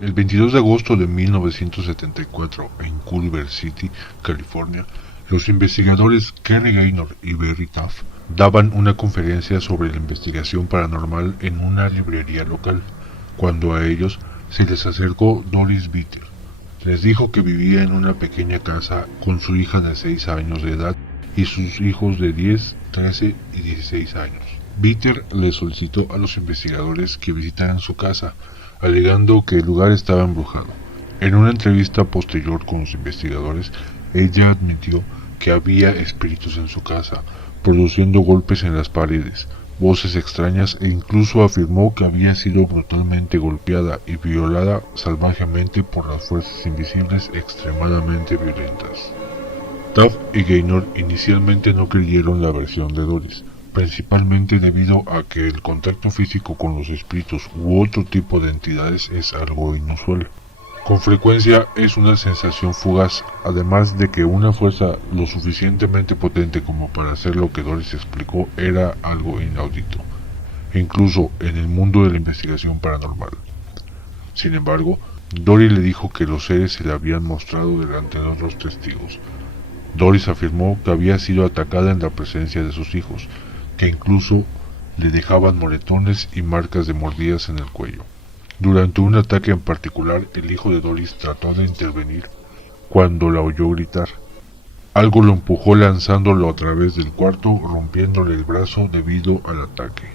El 22 de agosto de 1974, en Culver City, California, los investigadores Kerry Gaynor y Barry Taff daban una conferencia sobre la investigación paranormal en una librería local, cuando a ellos se les acercó Doris Bitter. Les dijo que vivía en una pequeña casa con su hija de 6 años de edad y sus hijos de 10, 13 y 16 años. Bitter le solicitó a los investigadores que visitaran su casa, alegando que el lugar estaba embrujado. En una entrevista posterior con los investigadores, ella admitió que había espíritus en su casa, produciendo golpes en las paredes, voces extrañas e incluso afirmó que había sido brutalmente golpeada y violada salvajemente por las fuerzas invisibles extremadamente violentas. Taff y Gaynor inicialmente no creyeron la versión de Doris, principalmente debido a que el contacto físico con los espíritus u otro tipo de entidades es algo inusual. Con frecuencia es una sensación fugaz, además de que una fuerza lo suficientemente potente como para hacer lo que Doris explicó era algo inaudito, incluso en el mundo de la investigación paranormal. Sin embargo, Doris le dijo que los seres se le habían mostrado delante de otros testigos. Doris afirmó que había sido atacada en la presencia de sus hijos, que incluso le dejaban moretones y marcas de mordidas en el cuello. Durante un ataque en particular, el hijo de Doris trató de intervenir cuando la oyó gritar. Algo lo empujó lanzándolo a través del cuarto, rompiéndole el brazo debido al ataque.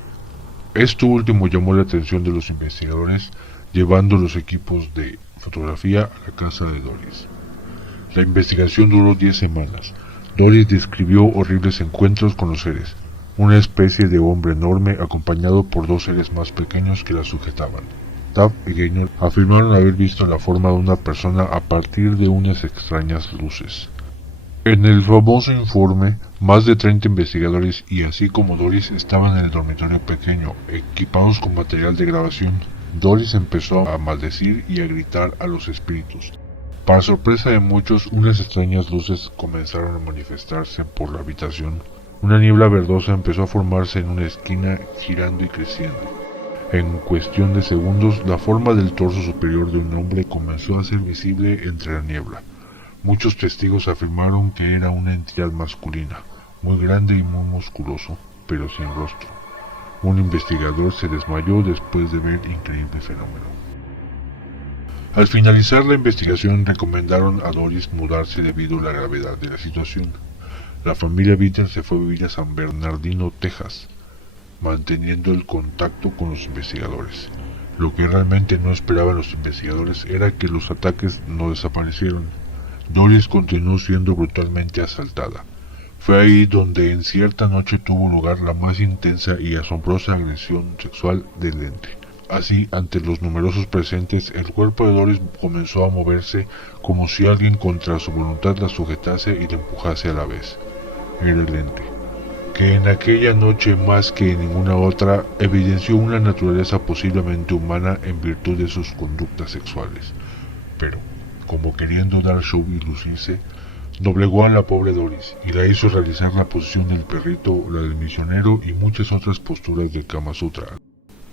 Esto último llamó la atención de los investigadores, llevando los equipos de fotografía a la casa de Doris. La investigación duró 10 semanas. Doris describió horribles encuentros con los seres, una especie de hombre enorme acompañado por 2 seres más pequeños que la sujetaban. Taff y Gaynor afirmaron haber visto la forma de una persona a partir de unas extrañas luces. En el famoso informe, más de 30 investigadores y así como Doris estaban en el dormitorio pequeño, equipados con material de grabación. Doris empezó a maldecir y a gritar a los espíritus. Para sorpresa de muchos, unas extrañas luces comenzaron a manifestarse por la habitación. Una niebla verdosa empezó a formarse en una esquina, girando y creciendo. En cuestión de segundos, la forma del torso superior de un hombre comenzó a ser visible entre la niebla. Muchos testigos afirmaron que era una entidad masculina, muy grande y muy musculoso, pero sin rostro. Un investigador se desmayó después de ver increíble fenómeno. Al finalizar la investigación, recomendaron a Doris mudarse debido a la gravedad de la situación. La familia Bitter se fue a vivir a San Bernardino, Texas, manteniendo el contacto con los investigadores. Lo que realmente no esperaban los investigadores era que los ataques no desaparecieron. Doris continuó siendo brutalmente asaltada. Fue ahí donde en cierta noche tuvo lugar la más intensa y asombrosa agresión sexual del ente. Así, ante los numerosos presentes, el cuerpo de Doris comenzó a moverse como si alguien contra su voluntad la sujetase y la empujase a la vez. Era el ente, que en aquella noche más que en ninguna otra evidenció una naturaleza posiblemente humana en virtud de sus conductas sexuales. Pero, como queriendo dar show y lucirse, doblegó a la pobre Doris y la hizo realizar la posición del perrito, la del misionero y muchas otras posturas del Kama Sutra.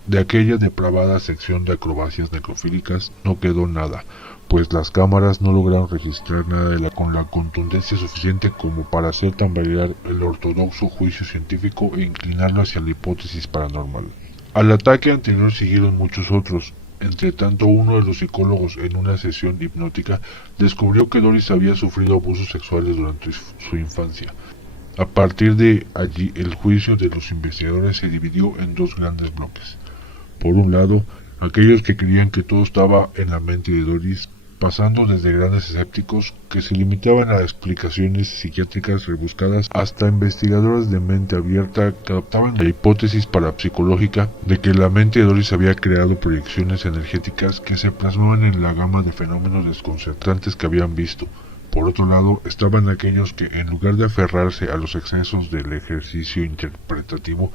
De aquella depravada sección de acrobacias necrofílicas no quedó nada, pues las cámaras no lograron registrar nada con la contundencia suficiente como para hacer tambalear el ortodoxo juicio científico e inclinarlo hacia la hipótesis paranormal. Al ataque anterior siguieron muchos otros. Entre tanto, uno de los psicólogos en una sesión hipnótica descubrió que Doris había sufrido abusos sexuales durante su infancia. A partir de allí, el juicio de los investigadores se dividió en 2 grandes bloques. Por un lado, aquellos que creían que todo estaba en la mente de Doris, pasando desde grandes escépticos que se limitaban a explicaciones psiquiátricas rebuscadas hasta investigadores de mente abierta que adoptaban la hipótesis parapsicológica de que la mente de Doris había creado proyecciones energéticas que se plasmaban en la gama de fenómenos desconcertantes que habían visto. Por otro lado, estaban aquellos que, en lugar de aferrarse a los excesos del ejercicio interpretativo,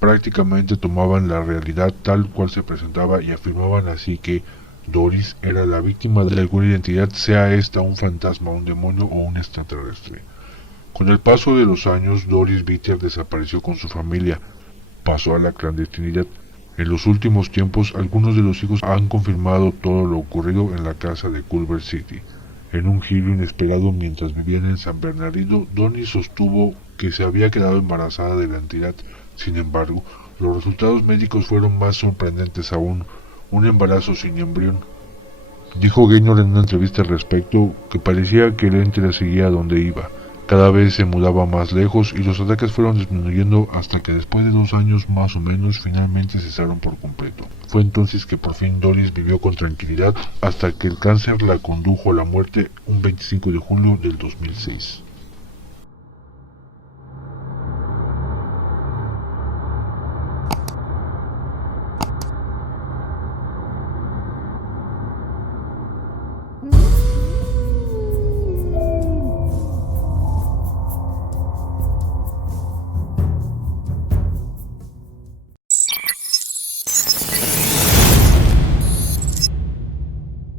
prácticamente tomaban la realidad tal cual se presentaba y afirmaban así que Doris era la víctima de alguna identidad, sea esta un fantasma, un demonio o un extraterrestre. Con el paso de los años, Doris Bitter desapareció con su familia, pasó a la clandestinidad. En los últimos tiempos, algunos de los hijos han confirmado todo lo ocurrido en la casa de Culver City. En un giro inesperado mientras vivían en San Bernardino, Donnie sostuvo que se había quedado embarazada de la entidad. Sin embargo, los resultados médicos fueron más sorprendentes aún: un embarazo sin embrión. Dijo Gaynor en una entrevista al respecto que parecía que el ente la seguía a donde iba. Cada vez se mudaba más lejos y los ataques fueron disminuyendo hasta que después de 2 años más o menos finalmente cesaron por completo. Fue entonces que por fin Doris vivió con tranquilidad hasta que el cáncer la condujo a la muerte un 25 de junio del 2006.